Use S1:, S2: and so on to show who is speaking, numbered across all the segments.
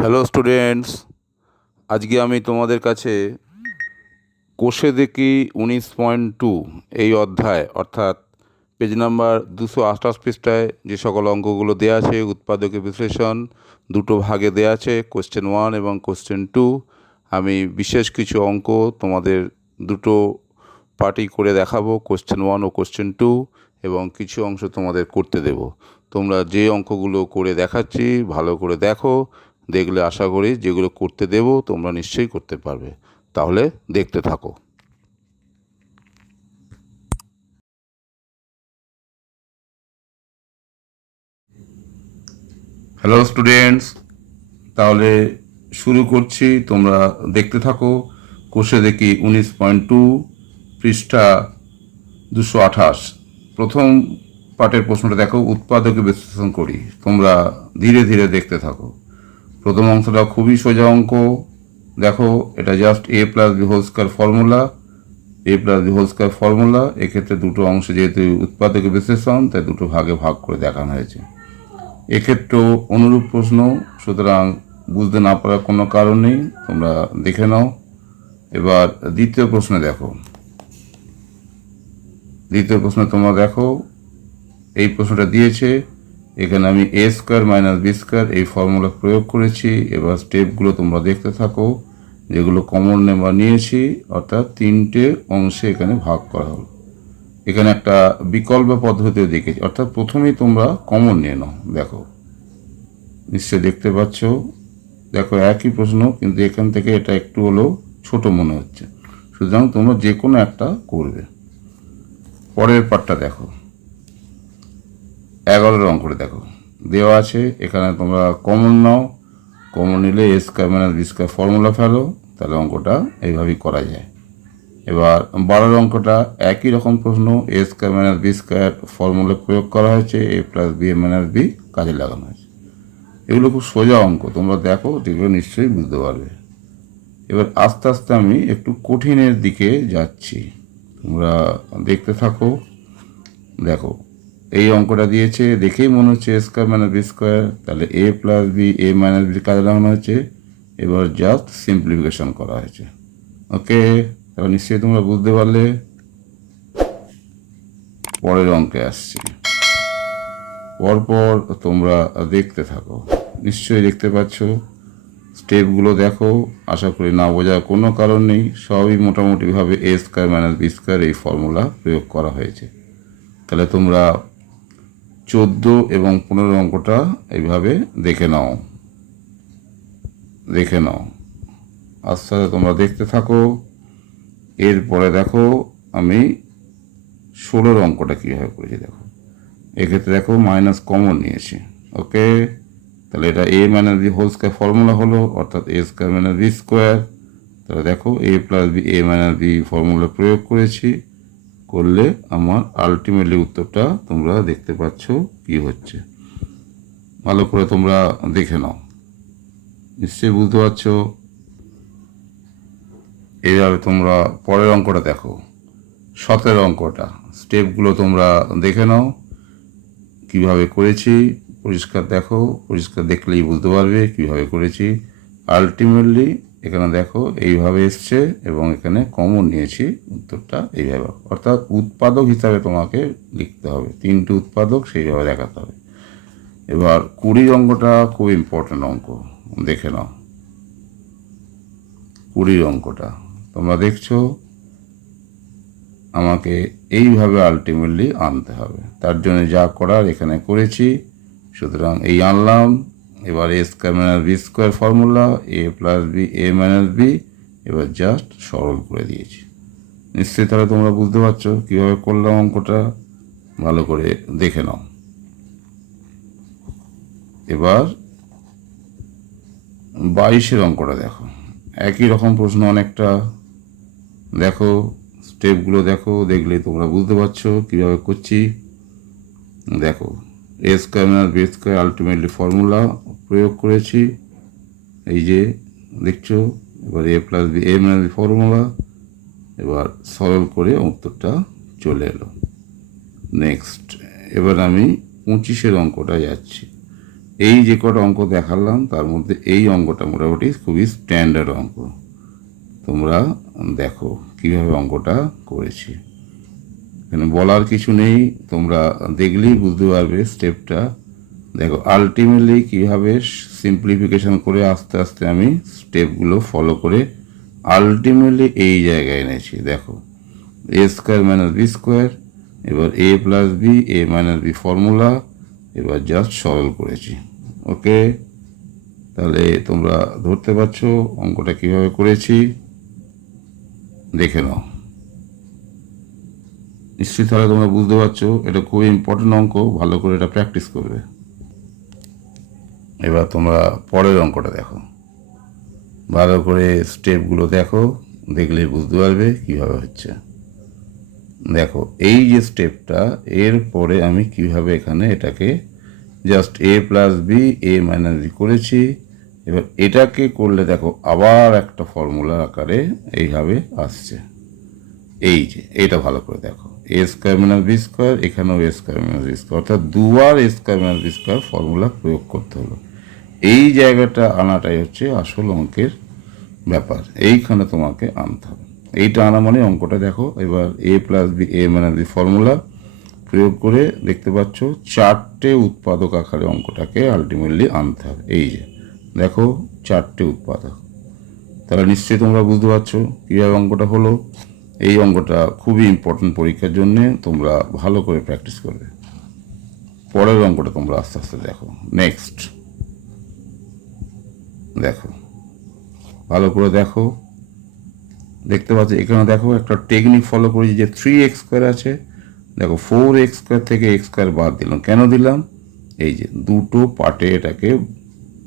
S1: Hello students আজকে আমি তোমাদের কাছে কোষে দেখি উনিশ পয়েন্ট টু এই অধ্যায়, অর্থাৎ পেজ নাম্বার দুশো আঠাশ পৃষ্ঠায় যে সকল অঙ্কগুলো দেওয়া আছে উৎপাদকের বিশ্লেষণ দুটো ভাগে দেওয়া আছে কোশ্চেন ওয়ান এবং কোশ্চেন টু আমি বিশেষ কিছু অঙ্ক তোমাদের দুটো পার্টি করে দেখাবো কোশ্চেন ওয়ান ও কোশ্চেন টু এবং কিছু অংশ তোমাদের করতে দেব। তোমরা যে অঙ্কগুলো করে দেখাচ্ছি, ভালো করে দেখো, দেখলে আশা করি যেগুলো করতে দেব তোমরা নিশ্চয়ই করতে পারবে। তাহলে দেখতে থাকো। হ্যালো স্টুডেন্টস তাহলে শুরু করছি, তোমরা দেখতে থাকো। কোষে দেখি উনিশ পয়েন্ট টু, পৃষ্ঠা দুশো আঠাশ। প্রথম পার্টের প্রশ্নটা দেখো, উৎপাদকে বিশ্লেষণ করি। তোমরা ধীরে ধীরে দেখতে থাকো। প্রথম অংশটা খুবই সোজা অঙ্ক। দেখো, এটা just A plus B whole square formula A plus B whole square formula এক্ষেত্রে দুটো অংশ যেহেতু উৎপাদকে বিশ্লেষণ, তাই দুটো ভাগে ভাগ করে দেখানো হয়েছে। এক্ষেত্রেও অনুরূপ প্রশ্ন, সুতরাং বুঝতে না পারার কোনো কারণ নেই, তোমরা দেখে নাও। এবার দ্বিতীয় প্রশ্নে দেখো। দ্বিতীয় প্রশ্ন তোমরা দেখো এই প্রশ্নটা দিয়েছে। এখানে আমি A square minus B square এই ফর্মুলা প্রয়োগ করেছি। এবার স্টেপগুলো তোমরা দেখতে থাকো, যেগুলো কমন নেবার নিয়েছি, অর্থাৎ তিনটে অংশে এখানে ভাগ করা হলো। এখানে একটা বিকল্প পদ্ধতিও দেখেছি, অর্থাৎ প্রথমেই তোমরা কমন নিয়ে নাও, দেখো। নিশ্চয় দেখতে পাচ্ছ? দেখো, একই প্রশ্ন, কিন্তু এখান থেকে এটা একটু হলেও ছোট মনে হচ্ছে। সুতরাং তোমরা যে কোনো একটা করবে। পরের পার্টটা দেখো। এগারোর অঙ্কটা দেখো। দেওয়া আছে, এখানে তোমরা কমন নাও। কমন নিলে এ স্কোয়ার মাইনাস ফর্মুলা ফেলো, তাহলে অঙ্কটা এইভাবেই করা যায়। এবার বারোর অঙ্কটা একই রকম প্রশ্ন A square minus B square formula প্রয়োগ করা হয়েছে A plus B A minus B কাজে লাগানো হয়েছে। এগুলো খুব সোজা অঙ্ক, তোমরা দেখো যেগুলো নিশ্চয়ই বুঝতে পারবে। এবার আস্তে আস্তে আমি একটু কঠিনের দিকে যাচ্ছি। তোমরা দেখতে থাকো। দেখো এই অঙ্কটা দিয়েছে, দেখেই মনে হচ্ছে A square minus B square তাহলে A plus B A minus B কাজে লাগানো হয়েছে। এবার জাস্ট সিম্পলিফিকেশন করা হয়েছে। ওকে এবার নিশ্চয়ই তোমরা বুঝতে পারলে। পরের অঙ্কে আসছি। পরপর তোমরা দেখতে থাকো। নিশ্চয়ই দেখতে পাচ্ছ। স্টেপগুলো দেখো। আশা করি না বোঝার কোনো কারণ নেই। সবই মোটামুটিভাবে A square minus B square এই ফর্মুলা প্রয়োগ করা হয়েছে। তাহলে তোমরা চোদ্দ এবং পনেরো অঙ্কটা এইভাবে দেখে নাও। দেখে নাও। আস্তে আস্তে তোমরা দেখতে থাকো। এরপরে দেখো আমি ষোলোর অঙ্কটা কীভাবে করেছি দেখো। এক্ষেত্রে দেখো মাইনাস কমন নিয়েছি। ওকে তাহলে এটা A minus B whole square formula হলো, অর্থাৎ A square minus B square তাহলে দেখো A plus B A minus B formula প্রয়োগ করেছি। করলে আমার আলটিমেটলি উত্তরটা তোমরা দেখতে পাচ্ছ কি হচ্ছে। ভালো করে তোমরা দেখে নাও। নিশ্চয়ই বুঝতে পারছ? এইভাবে তোমরা পরের অঙ্কটা দেখো। সতেরো অঙ্কটা। স্টেপগুলো তোমরা দেখে নাও। কীভাবে করেছি, পরিষ্কার দেখো। পরিষ্কার দেখলেই বুঝতে পারবে কীভাবে করেছি। আলটিমেটলি এখানে দেখো, এইভাবে এসছে এবং এখানে কমন নিয়েছি, উত্তরটা এইভাবে। অর্থাৎ উৎপাদক হিসাবে তোমাকে লিখতে হবে। তিনটি উৎপাদক সেইভাবে দেখাতে হবে। এবার কুড়ি অঙ্কটা খুব ইম্পর্টেন্ট অঙ্ক, দেখে নাও। কুড়ির অঙ্কটা, তোমরা দেখছ? আমাকে এইভাবে আলটিমেটলি আনতে হবে। তার জন্য যা করার এখানে করেছি, সুতরাং এই আনলাম। এবার A square minus B square formula A plus B A minus B এবার জাস্ট সরল করে দিয়েছি। নিশ্চয়ই তাহলে তোমরা বুঝতে পারছ কীভাবে করলাম অঙ্কটা? ভালো করে দেখে নাও। এবার বাইশের অঙ্কটা দেখো। একই রকম প্রশ্ন অনেকটা। দেখো স্টেপগুলো দেখো, দেখলে তোমরা বুঝতে পারছ কীভাবে করছি। দেখো A square B square ultimately formula প্রয়োগ করেছি। এই যে দেখছ, এবার A plus B A minus formula এবার সরল করে উত্তরটা চলে এলো। নেক্সট এবার আমি পঁচিশের অঙ্কটা যাচ্ছি। এই যে কটা অঙ্ক দেখালাম, তার মধ্যে এই অঙ্কটা মোটামুটি খুবই স্ট্যান্ডার্ড অঙ্ক। তোমরা দেখো কীভাবে অঙ্কটা করেছি। এখানে বলার কিছু নেই, তোমরা দেখলেই বুঝতে পারবে স্টেপটা দেখো আলটিমেটলি কীভাবে সিম্পলিফিকেশন করে আস্তে আস্তে আমি স্টেপগুলো ফলো করে আলটিমেটলি এই জায়গায় এনেছি। দেখো A square minus B square এবার A plus B A minus B formula এবার জাস্ট সরল করেছি। ওকে তাহলে তোমরা ধরতে পারছ, অঙ্কটা কীভাবে করেছি? দেখে নাও। নিশ্চয়ই তাহলে তোমরা বুঝতে পারছ, এটা খুবই ইম্পর্টেন্ট অঙ্ক, ভালো করে এটা প্র্যাকটিস করবে। এবার তোমরা পরের অঙ্কটা দেখো। ভালো করে স্টেপগুলো দেখো দেখলেই বুঝতে পারবে কীভাবে হচ্ছে। দেখো, এই যে স্টেপটা এর পরে আমি কীভাবে এখানে এটাকে just A plus B A minus B করেছি। এবার এটাকে করলে দেখো, আবার একটা ফর্মুলা আকারে এইভাবে আসছে। এই যে এটা ভালো করে দেখো। A square minus B square এখানেও A square minus B square অর্থাৎ দুবার A square minus B square formula প্রয়োগ করতে হলো। এই জায়গাটা আনাটাই হচ্ছে আসল অঙ্কের ব্যাপার। এইখানে তোমাকে আনতে হবে। এইটা আনা মানে অঙ্কটা দেখো, এবার A plus B A minus B formula প্রয়োগ করে দেখতে পাচ্ছ, চারটে উৎপাদক আকারে অঙ্কটাকে আলটিমেটলি আনতে হবে। এই যে, দেখো, চারটে উৎপাদক। তাহলে নিশ্চয়ই তোমরা বুঝতে পারছ কীভাবে অঙ্কটা হলো। এই অঙ্কটা খুবই ইম্পর্টেন্ট পরীক্ষার জন্য তোমরা ভালো করে প্র্যাকটিস করবে। পরের অঙ্কটা তোমরা আস্তে আস্তে দেখো। নেক্সট দেখো। ভালো করে দেখো। দেখতে পাচ্ছ, এখানে দেখো একটা টেকনিক ফলো করেছি যে থ্রি এক্স স্কোয়ার আছে। দেখো ফোর এক্স স্কোয়ার থেকে এক্স স্কোয়ার বাদ দিলাম। কেন দিলাম? এই যে, দুটো পার্টে এটাকে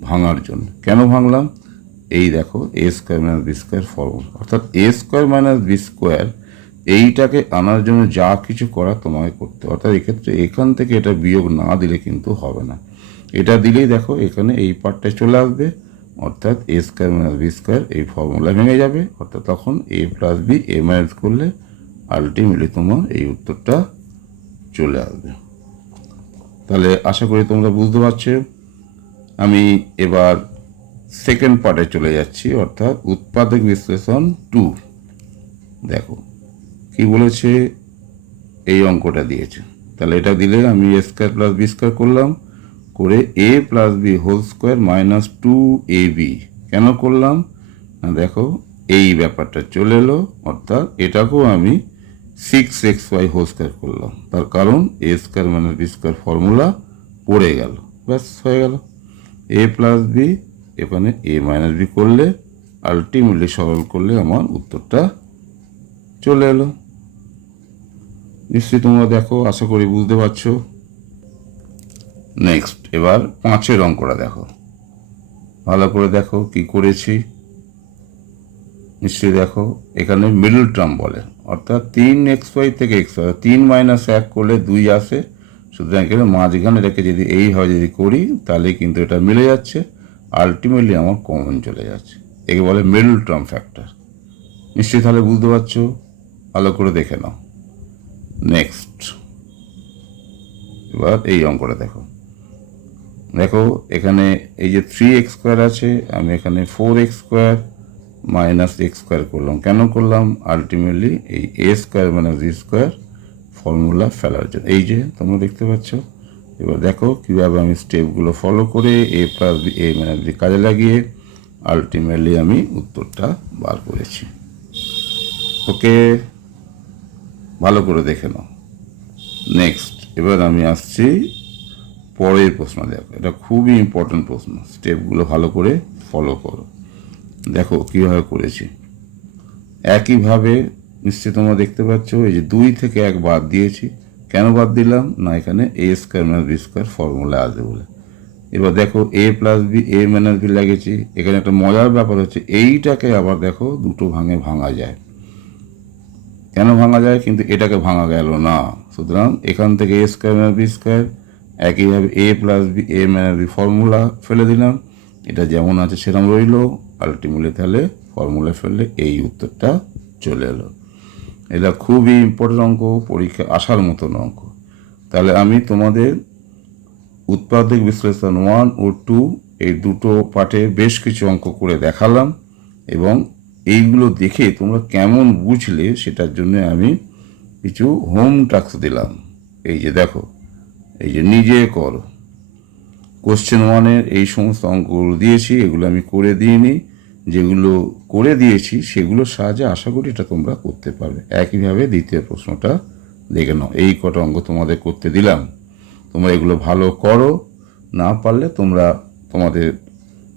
S1: ভাঙার জন্য। কেন ভাঙলাম? এই দেখো A square minus B square formula অর্থাৎ A square minus B square এইটাকে আনার জন্য যা কিছু করা তোমাকে করতে। অর্থাৎ এক্ষেত্রে এখান থেকে এটা বিয়োগ না দিলে কিন্তু হবে না। এটা দিলেই দেখো, এখানে এই পার্টটায় চলে আসবে। অর্থাৎ A square minus B square এই ফর্মুলা ভেঙে যাবে। অর্থাৎ তখন A plus B A minus করলে আলটিমেটলি তোমার এই উত্তরটা চলে আসবে। তাহলে আশা করি তোমরা বুঝতে পারছ। আমি এবার সেকেন্ড পার্টে চলে যাচ্ছি, অর্থাৎ উৎপাদক বিশ্লেষণ টু দেখো, কি বলেছে? এই অঙ্কটা দিয়েছে। তাহলে এটা দিলে আমি A square plus B square করলাম, করে A plus B whole square minus two A B কেন করলাম? না, দেখো, এই ব্যাপারটা চলে এলো, অর্থাৎ এটাকেও আমি six X Y whole square করলাম। তার কারণ A square minus B square formula পড়ে গেল। ব্যাস, হয়ে গেল। এ প্লাস বি এখানে এ মাইনাস বি করলে আলটিমেটলি সরল করলে আমার উত্তরটা চলে এলো। নিশ্চয়ই তোমরা দেখো, আশা করি বুঝতে পারছ। নেক্সট এবার পাঁচের অঙ্কটা দেখো। ভালো করে দেখো কি করেছি। নিশ্চয়ই দেখো, এখানে মিডল টার্ম বলে। অর্থাৎ তিন এক্স ওয়াই থেকে এক্স ওয়াই তিন মাইনাস এক করলে দুই আসে। সুতরাং এখানে মাঝখানে রেখে যদি এই হয় যদি করি, তাহলে কিন্তু এটা মিলে যাচ্ছে। আলটিমেটলি আমার কমন চলে যাচ্ছে। একে বলে মিডল টার্ম ফ্যাক্টর নিশ্চয়ই তাহলে বুঝতে পারছ? ভালো করে দেখে নাও। নেক্সট এবার এই অঙ্কটা দেখো। দেখো, এখানে এই যে থ্রি এক্স স্কোয়ার আছে, আমি এখানে four X square minus X square করলাম। কেন করলাম? আলটিমেটলি এই A square minus G square formula ফেলার জন্য। এই যে তোমরা দেখতে পাচ্ছ এবার দেখো কীভাবে আমি স্টেপগুলো ফলো করে A plus B A minus B কাজে লাগিয়ে আলটিমেটলি আমি উত্তরটা বার করেছি। ওকে ভালো করে দেখে নাও। নেক্সট এবার আমি আসছি পরের প্রশ্ন দেখো। এটা খুবই ইম্পর্টেন্ট প্রশ্ন। স্টেপগুলো ভালো করে ফলো করো। দেখো কীভাবে করেছি। একইভাবে নিশ্চয়ই তোমরা দেখতে পাচ্ছ, এই যে দুই থেকে এক বাদ দিয়েছি। কেন বাদ দিলাম? না, এখানে A square minus B square formula আসবে বলে। এবার দেখো A plus B A minus B লাগিয়েছি এখানে একটা মজার ব্যাপার হচ্ছে, এইটাকে আবার দেখো, দুটো ভাঙে ভাঙা যায়। কেন ভাঙা যায়? কিন্তু এটাকে ভাঙা গেল না। সুতরাং এখান থেকে A square minus B square একইভাবে A plus B A minus B formula ফেলে দিলাম। এটা যেমন আছে সেরকম রইল। আলটিমেটলি তাহলে ফর্মুলা ফেললে এই উত্তরটা চলে এলো। এটা খুবই ইম্পর্টেন্ট অঙ্ক, পরীক্ষা আসার মতন অঙ্ক। তাহলে আমি তোমাদের উৎপাদক বিশ্লেষণ ওয়ান ও টু এই দুটো পার্টে বেশ কিছু অঙ্ক করে দেখালাম এবং এইগুলো দেখে তোমরা কেমন বুঝলে সেটার জন্য আমি কিছু হোম টাস্ক দিলাম। এই যে দেখো, এই যে নিজে করো। কোশ্চেন ওয়ানের এই সমস্ত অঙ্কগুলো দিয়েছি, এগুলো আমি করে দিইনি। যেগুলো করে দিয়েছি, সেগুলোর সাহায্যে আশা করি এটা তোমরা করতে পারবে। একইভাবে দ্বিতীয় প্রশ্নটা দেখে নাও। এই কটা অঙ্ক তোমাদের করতে দিলাম। তোমরা এগুলো ভালো করো। না পারলে তোমরা তোমাদের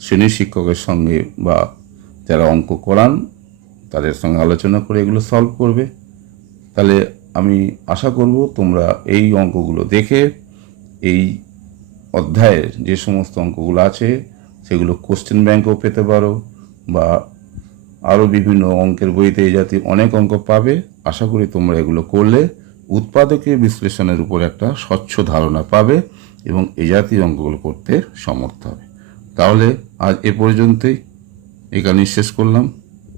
S1: শ্রেণি শিক্ষকের সঙ্গে বা যারা অঙ্ক করান, তাদের সঙ্গে আলোচনা করে এগুলো সলভ করবে। তাহলে আমি আশা করব তোমরা এই অঙ্কগুলো দেখে, এই অধ্যায়ের যে সমস্ত অঙ্কগুলো আছে, সেগুলো কোশ্চেন ব্যাংকেও পেতে পারো। বা আরও বিভিন্ন অঙ্কের বইতে এই জাতীয় অনেক অঙ্ক পাবে। আশা করি তোমরা এগুলো করলে উৎপাদকের বিশ্লেষণের উপর একটা স্বচ্ছ ধারণা পাবে এবং এ জাতীয় অঙ্কগুলো করতে সমর্থ হবে। তাহলে আজ এ পর্যন্তই। এখানে শেষ করলাম।